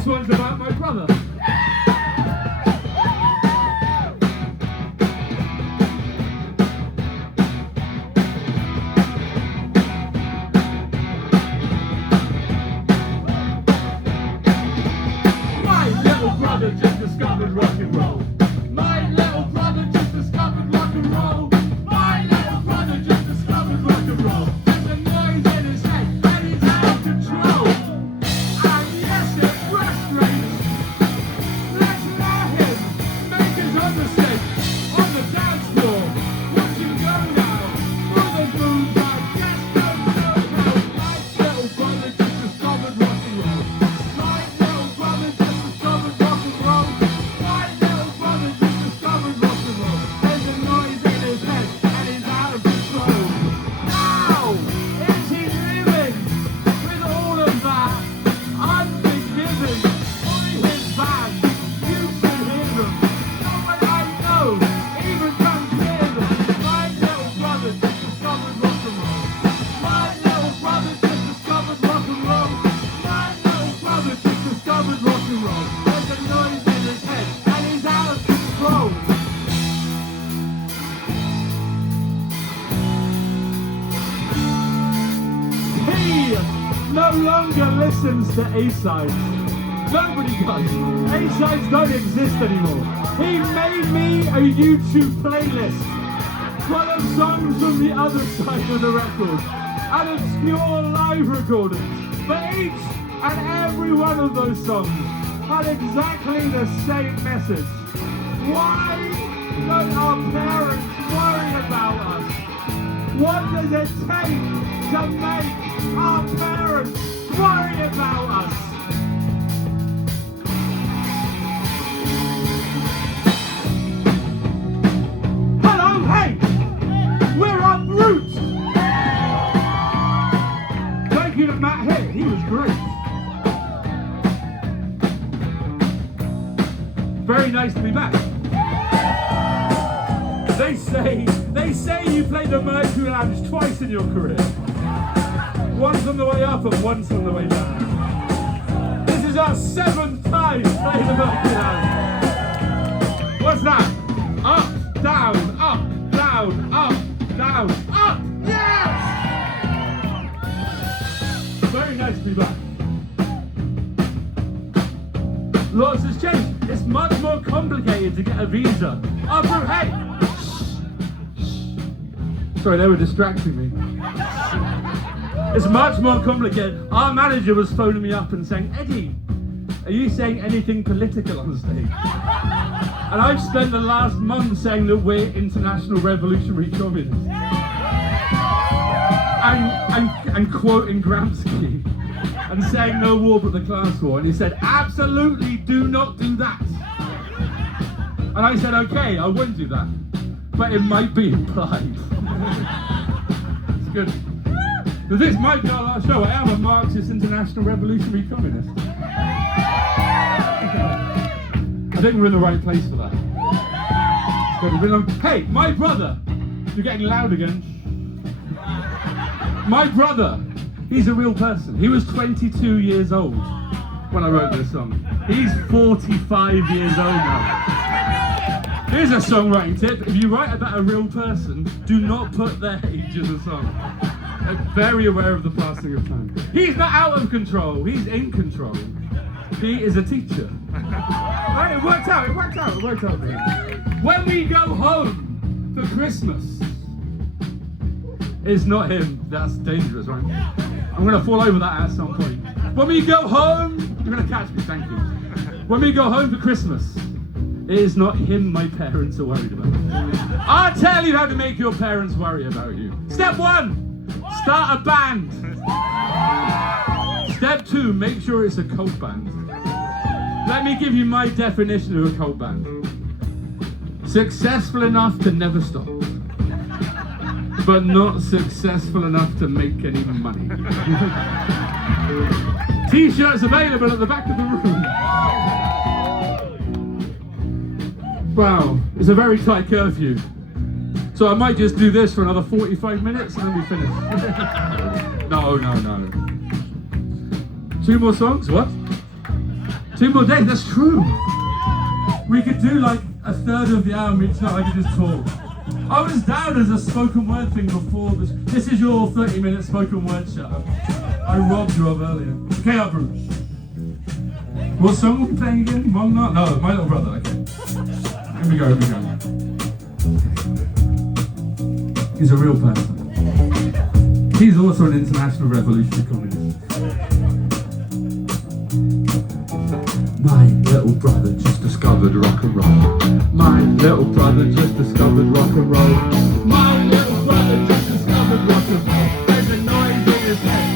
This one's about my brother. My little brother just discovered rock and roll. My little brother just discovered rock and roll. My little brother just discovered rock and roll. There's a noise in his head and he's out of control. And yes, it frustrates. Let's let him make his own mistake on the dance floor. Watch him go now. All those moves are just don't know how. My little brother just discovered rock and roll. My little brother just discovered rock and roll. My little brother just discovered rock and roll. There's a noise in his head and he's out of control. Now, is he living with all of that unforgiving on his back? You should hear them. No one I know even can hear them. My little brother just discovered rock and roll. My little brother just discovered rock and roll. My little brother just discovered rock and roll. There's a noise in his head and he's out of control. He no longer listens to A-sides. Nobody does. A-sides don't exist anymore. He made me a YouTube playlist full of songs from the other side of the record and obscure live recordings. But each and every one of those songs had exactly the same message. Why don't our parents worry about us? What does it take to make our parents worry about us? Hello, hey! We're on Brut! Thank you to Matt here, he was great. Very nice to be back. They say you played the Mercury Lounge twice in your career. Once on the way up and once on the way down. This is our 7th time playing the Mercury Lounge. What's that? Up, down, up, down, up, down, up! Yes! Very nice to be back. Lots has changed. It's much more complicated to get a visa. Oh, Brut, hey! Sorry, they were distracting me. It's much more complicated. Our manager was phoning me up and saying, Eddie, are you saying anything political on stage? And I've spent the last month saying that we're international revolutionary communists. And quoting Gramsci and saying no war but the class war. And he said, absolutely do not do that. And I said, okay, I won't do that. But it might be implied. It's good. So this might be our last show. I am a Marxist international revolutionary communist. I think we're in the right place for that. It's got to be long. Hey, my brother! You're getting loud again. My brother, he's a real person. He was 22 years old when I wrote this song. He's 45 years old now. Here's a songwriting tip. If you write about a real person, do not put their age in the song. I'm very aware of the passing of time. He's not out of control, he's in control. He is a teacher. Right, it worked out. When we go home for Christmas, it's not him. That's dangerous, right? I'm going to fall over that at some point. When we go home, you're going to catch me, thank you. When we go home for Christmas, it is not him my parents are worried about. I'll tell you how to make your parents worry about you. Step 1, start a band. Step 2, make sure it's a cult band. Let me give you my definition of a cult band. Successful enough to never stop, but not successful enough to make any money. T-shirts available at the back of the room. Wow, it's a very tight curfew. So I might just do this for another 45 minutes and then we finish. No. 2 more songs? What? 2 more days, that's true. We could do like a third of the hour each night, I could just talk. I was down as a spoken word thing before this. This is your 30-minute spoken word show. I robbed you of earlier. Okay, up, Brut. What song were we playing again? Wrong Night? No, My Little Brother, okay. Here we go, here we go. He's a real person. He's also an international revolutionary communist. My little brother just discovered rock and roll. My little brother just discovered rock and roll. My little brother just discovered rock and roll. There's a noise in his head.